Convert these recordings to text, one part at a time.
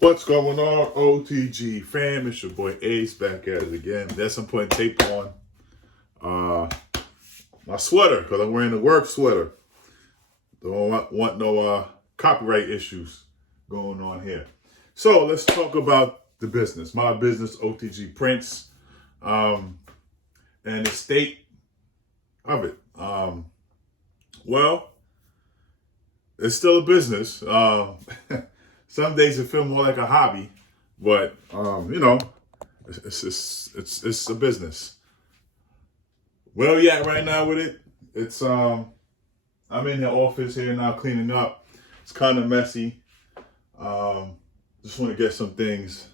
What's going on, OTG fam? It's your boy Ace back at it again. There's I'm putting tape on my sweater because I'm wearing a work sweater. Don't want no copyright issues going on here. So let's talk about the business. My business, OTG PRINTZ, and the state of it. Well, it's still a business. Some days it feels more like a hobby, but it's a business. Where we at right now with it? It's I'm in the office here now cleaning up. It's kind of messy. Just want to get some things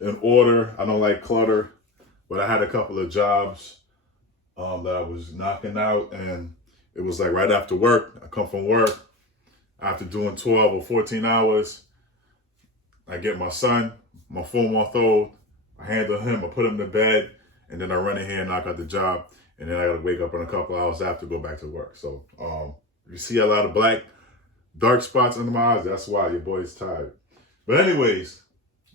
in order. I don't like clutter, but I had a couple of jobs that I was knocking out, and it was like right after work. I come from work after doing 12 or 14 hours. I get my son, my 4-month-old, I handle him, I put him to bed, and then I run in here and knock out the job, and then I gotta wake up in a couple hours after to go back to work. So you see a lot of black, dark spots under my eyes, that's why your boy's tired. But anyways,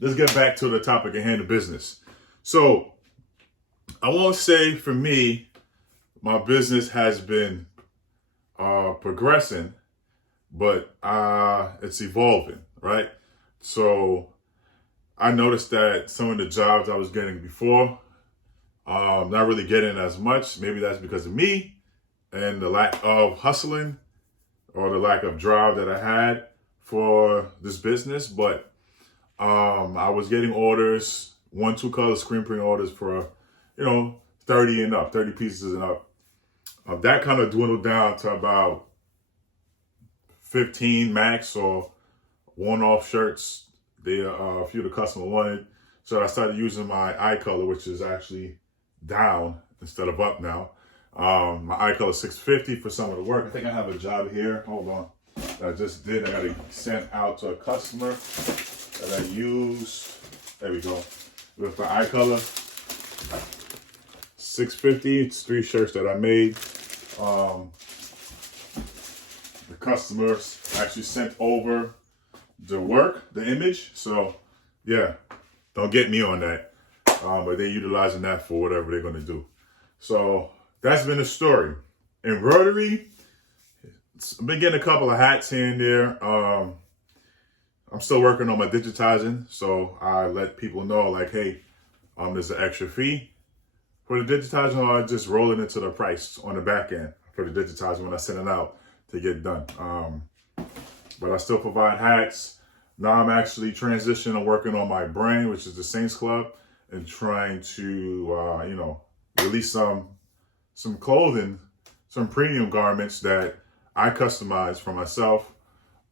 let's get back to the topic at hand, the business. So I won't say for me, my business has been progressing, but it's evolving, right? So I noticed that some of the jobs I was getting before, not really getting as much. Maybe that's because of me and the lack of hustling or the lack of drive that I had for this business. But I was getting orders, 1-2 color screen print orders for, 30 and up, 30 pieces and up. That kind of dwindled down to about 15 max, or one-off shirts. A few of the customers wanted. So I started using my eye color, which is actually down instead of up now. My eye color 650 for some of the work. I think I have a job here. Hold on. That I just did. I got it sent out to a customer that I use. There we go. With the eye color 650. It's 3 shirts that I made. The customers actually sent over the work, the image. So yeah, don't get me on that. But they're utilizing that for whatever they're going to do. So that's been the story. Embroidery, I've been getting a couple of hats here and there. I'm still working on my digitizing. So I let people know, like, hey, there's an extra fee for the digitizing, or I just roll it into the price on the back end for the digitizing when I send it out to get done. But I still provide hats. Now I'm actually transitioning and working on my brand, which is the Saints Club, and trying to, release some clothing, some premium garments that I customize for myself,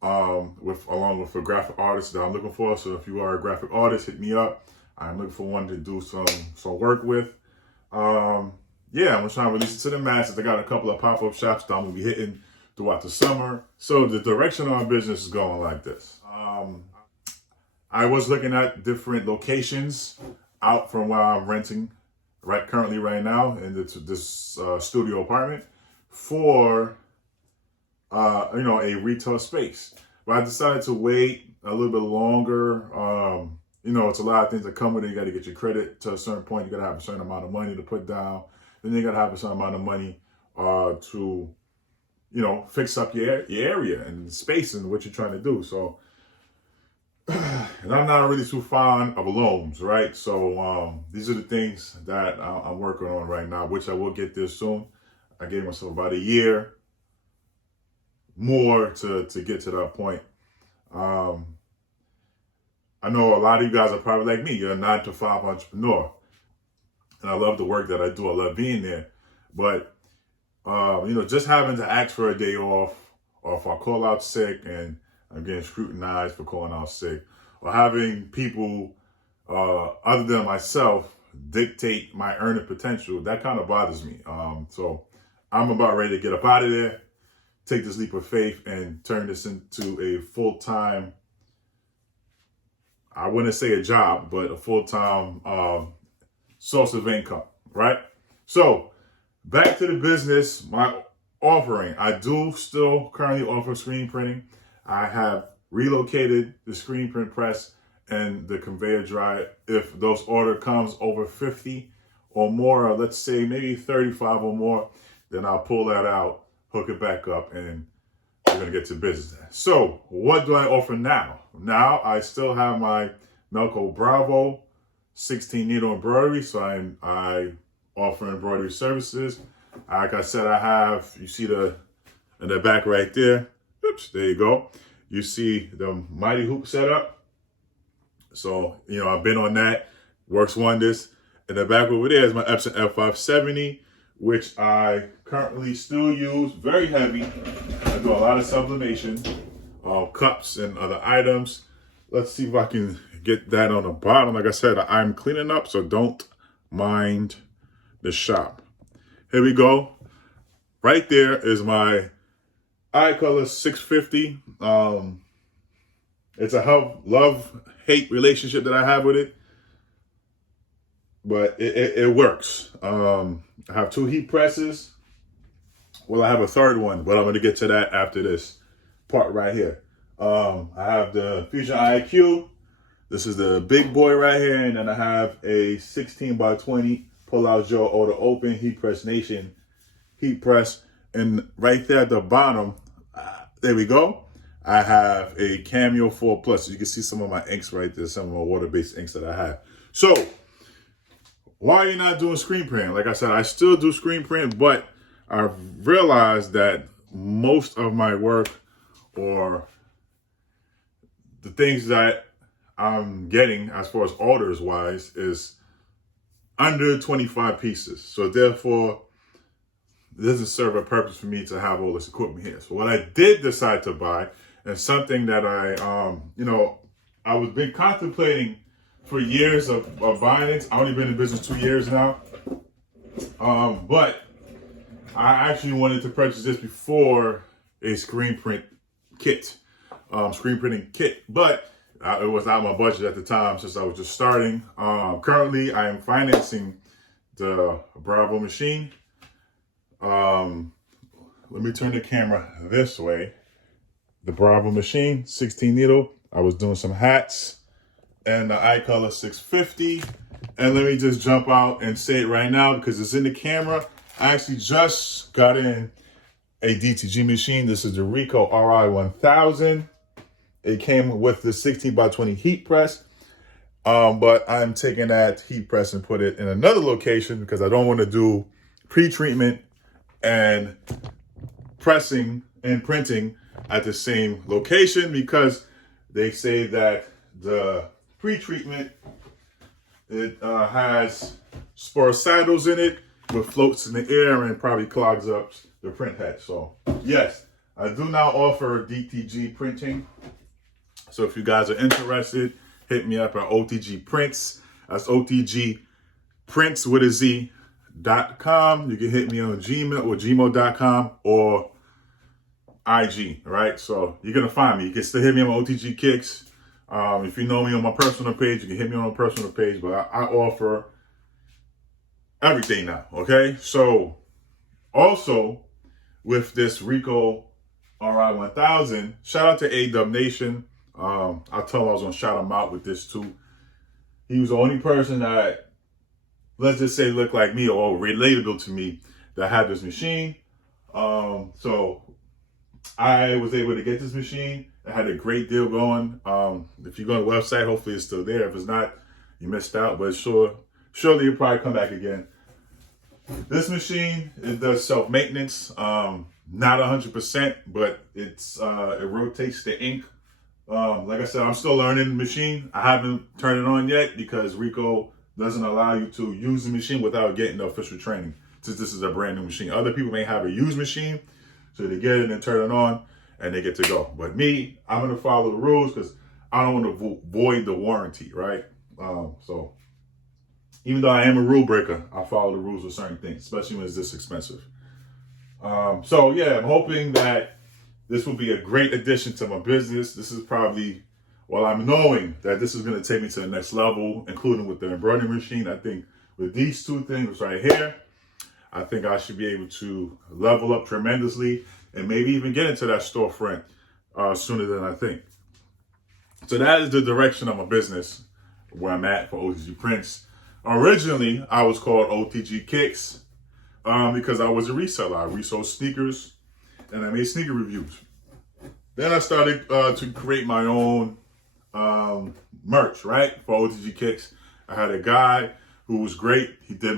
along with a graphic artist that I'm looking for. So if you are a graphic artist, hit me up. I'm looking for one to do some work with. I'm trying to release it to the masses. I got a couple of pop-up shops that I'm gonna be hitting throughout the summer. So the direction of our business is going like this. I was looking at different locations out from where I'm renting currently right now in this studio apartment for a retail space. But I decided to wait a little bit longer. It's a lot of things that come with it. You got to get your credit to a certain point. You got to have a certain amount of money to put down. Then you got to have a certain amount of money to fix up your area and space and what you're trying to do. So, and I'm not really too fond of loans, right? So these are the things that I'm working on right now, which I will get there soon. I gave myself about a year more to get to that point. I know a lot of you guys are probably like me. You're a 9-to-5 entrepreneur. And I love the work that I do. I love being there. But just having to ask for a day off, or if I call out sick and I'm getting scrutinized for calling out sick, or having people other than myself dictate my earning potential, that kind of bothers me. So I'm about ready to get up out of there, take this leap of faith, and turn this into a full-time, I wouldn't say a job, but a full-time source of income, right? So back to the business, my offering. I do still currently offer screen printing. I have relocated the screen print press and the conveyor dry. If those order comes over 50 or more, or let's say maybe 35 or more, then I'll pull that out, hook it back up, and we're gonna get to business. So what do I offer now? Now I still have my Melco Bravo 16 needle embroidery. So I offer embroidery services. Like I said, I have, you see in the back right there. Oops, there you go. You see the Mighty Hoop setup. So, I've been on that. Works wonders. In the back over there is my Epson F570, which I currently still use. Very heavy. I do a lot of sublimation, cups and other items. Let's see if I can get that on the bottom. Like I said, I'm cleaning up, so don't mind the shop. Here we go. Right there is my iColor 650. It's a love-hate relationship that I have with it, but it works. I have 2 heat presses. Well, I have a third one, but I'm going to get to that after this part right here. I have the Fusion IQ. This is the big boy right here, and then I have a 16x20 pull-out jaw auto open heat press nation heat press, and right there at the bottom, there we go. I have a Cameo 4 Plus. You can see some of my inks right there, some of my water-based inks that I have. So, why are you not doing screen print? Like I said, I still do screen print, but I've realized that most of my work, or the things that I'm getting as far as orders wise, is under 25 pieces. So therefore, it doesn't serve a purpose for me to have all this equipment here. So what I did decide to buy, and something that I was been contemplating for years of buying it. I've only been in business 2 years now. But I actually wanted to purchase this before a screen printing kit. But it was out of my budget at the time since I was just starting. Currently, I am financing the Bravo machine. Let me turn the camera this way. The Bravo machine, 16 needle. I was doing some hats and the iColor 650. And let me just jump out and say it right now because it's in the camera. I actually just got in a DTG machine. This is the Ricoh RI 1000. It came with the 16x20 heat press. But I'm taking that heat press and put it in another location because I don't want to do pre-treatment and pressing and printing at the same location, because they say that the pre-treatment, it has sporocidals in it, which floats in the air and probably clogs up the print head. So yes, I do now offer DTG printing. So if you guys are interested, hit me up at OTG PRINTZ. That's OTG PRINTZ with a Z.com. You can hit me on Gmail or gmail.com or IG, right? So you're going to find me. You can still hit me on my OTG Kicks. If you know me on my personal page, you can hit me on my personal page, but I offer everything now, okay? So also with this Ricoh RI 1000, shout out to A-Dub Nation. I told him I was going to shout him out with this too. He was the only person that, let's just say, looked like me or relatable to me that had this machine. So I was able to get this machine. I had a great deal going. If you go on the website, hopefully it's still there. If it's not, you missed out, but surely you'll probably come back again. This machine, it does self-maintenance. Not 100%, but it rotates the ink. Like I said, I'm still learning the machine. I haven't turned it on yet because Ricoh doesn't allow you to use the machine without getting the official training, since this is a brand new machine. Other people may have a used machine, so they get it and turn it on and they get to go. But me, I'm going to follow the rules because I don't want to void the warranty, right? So even though I am a rule breaker, I follow the rules with certain things, especially when it's this expensive. So yeah, I'm hoping that this will be a great addition to my business. This is probably, well, I'm knowing that this is going to take me to the next level, including with the embroidery machine. I think with these two things right here, I think I should be able to level up tremendously and maybe even get into that storefront sooner than I think. So that is the direction of my business, where I'm at for OTG PRINTZ. Originally, I was called OTG Kicks because I was a reseller. I resold sneakers and I made sneaker reviews. Then I started to create my own merch, right, for OTG Kicks. I had a guy who was great. He did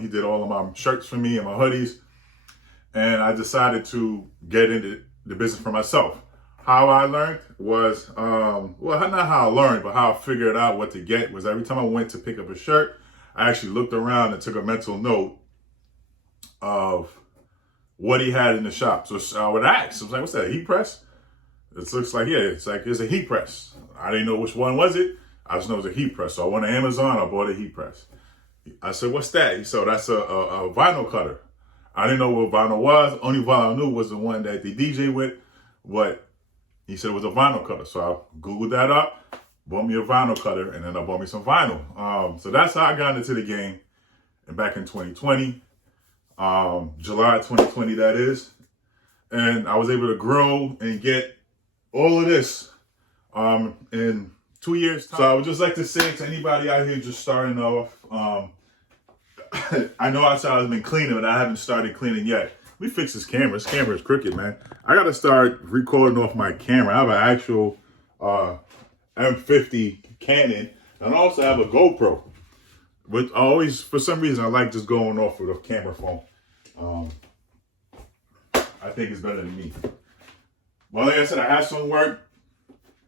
he did all of my shirts for me and my hoodies. And I decided to get into the business for myself. How I learned was, well, not how I learned, but how I figured out what to get was every time I went to pick up a shirt, I actually looked around and took a mental note of what he had in the shop. So I would ask, I was like, what's that, a heat press? It looks like, yeah, it's a heat press. I didn't know which one was it. I just know it was a heat press. So I went to Amazon, I bought a heat press. I said, what's that? He said, that's a vinyl cutter. I didn't know what vinyl was. Only vinyl I knew was the one that they DJ with, but he said it was a vinyl cutter. So I Googled that up, bought me a vinyl cutter, and then I bought me some vinyl. So that's how I got into the game. And back in 2020, July 2020 that is. And I was able to grow and get all of this in 2 years' time. So I would just like to say to anybody out here just starting off, I know outside I've been cleaning, but I haven't started cleaning yet. Let me fix this camera. This camera is crooked, man. I got to start recording off my camera. I have an actual M50 Canon, and I also have a GoPro. But I always, for some reason, I like just going off with a camera phone. I think it's better than me. Well, like I said, I have some work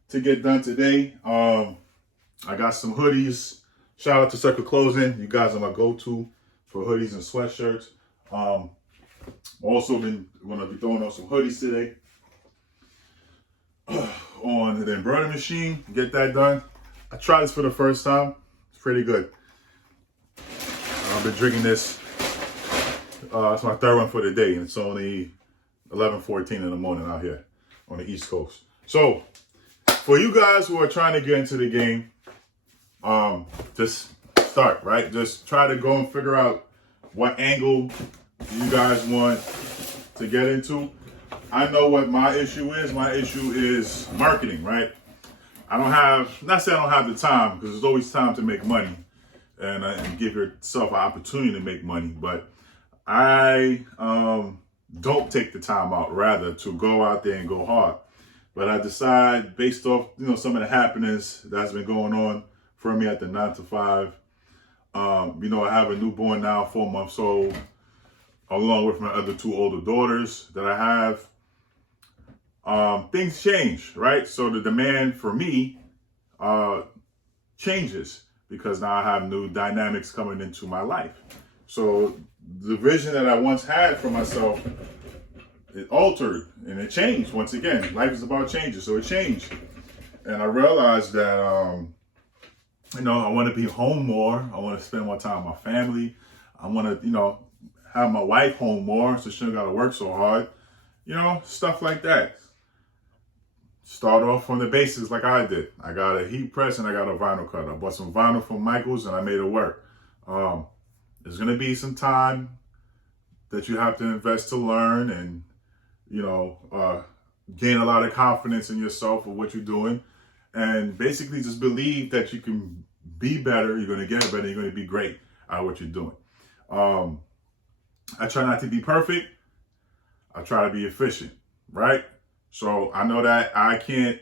to get done today. I got some hoodies. Shout out to Circle Clothing. You guys are my go-to for hoodies and sweatshirts. Also been going to be throwing on some hoodies today. On the embroidery machine, get that done. I tried this for the first time. It's pretty good. I've been drinking this. It's my third one for the day, and it's only 11:14 in the morning out here on the East Coast. So, for you guys who are trying to get into the game, just start, right? Just try to go and figure out what angle you guys want to get into. I know what my issue is. My issue is marketing, right? Not saying I don't have the time, because there's always time to make money and give yourself an opportunity to make money. But I don't take the time out, rather, to go out there and go hard. But I decide, based off some of the happenings that's been going on for me at the 9 to 5. I have a newborn now, 4 months old, along with my other 2 older daughters that I have. Things change, right? So the demand for me changes, because now I have new dynamics coming into my life. So the vision that I once had for myself, it altered and it changed once again. Life is about changes, so it changed. And I realized that, I want to be home more. I want to spend more time with my family. I want to, have my wife home more, so she don't got to work so hard. Stuff like that. Start off from the basics like I did. I got a heat press and I got a vinyl cutter. I bought some vinyl from Michael's and I made it work. There's going to be some time that you have to invest to learn and, gain a lot of confidence in yourself or what you're doing. And basically just believe that you can be better, you're going to get better, you're going to be great at what you're doing. I try not to be perfect. I try to be efficient, right? So I know that I can't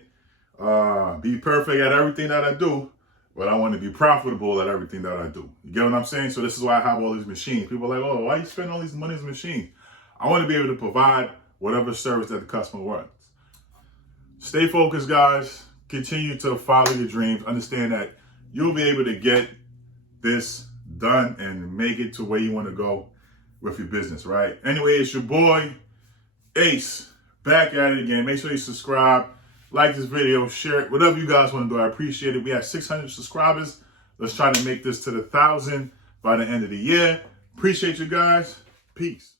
be perfect at everything that I do, but I want to be profitable at everything that I do. You get what I'm saying? So this is why I have all these machines. People are like, oh, why you spend all these money on machines? I want to be able to provide whatever service that the customer wants. Stay focused, guys. Continue to follow your dreams. Understand that you'll be able to get this done and make it to where you want to go with your business, right? Anyway, it's your boy, Ace, back at it again. Make sure you subscribe, like this video, share it, whatever you guys want to do. I appreciate it. We have 600 subscribers. Let's try to make this to the 1,000 by the end of the year. Appreciate you guys. Peace.